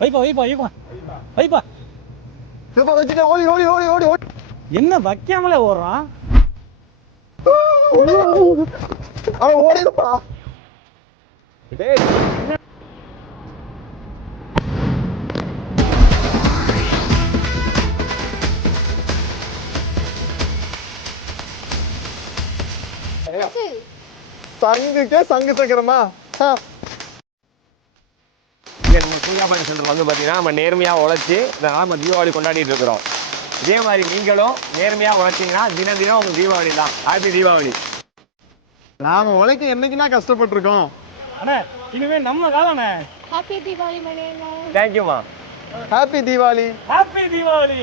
வைப்பா வைப்பா வைப்பா வைப்பா. வச்சுட்டு ஓடி ஓடி ஓடி ஓடி ஓடி. என்ன வைக்காமலே ஓடுறான் அவன் ஓடிடுப்பா. சங்குக்கே சங்கு சக்கரமா? நம்ம சூர்யாபாண்டி சென்டர் வந்து பார்த்தீங்கன்னா நம்ம நேர்மையாக உழைச்சி நம்ம தீபாவளி கொண்டாடிட்டு இருக்கிறோம். இதே மாதிரி நீங்களும் நேர்மையாக உழைச்சிங்கன்னா தினம் தினம் உங்கள் தீபாவளி தான். ஹாப்பி தீபாவளி. நாம உழைக்க என்னைக்குன்னா கஷ்டப்பட்டிருக்கோம். அண்ணே இனிமே நம்ம காலண்ணே. ஹாப்பி தீபாவளி மணியண்ணா. தேங்க்யூமா. ஹாப்பி தீபாவளி. ஹாப்பி தீபாவளி.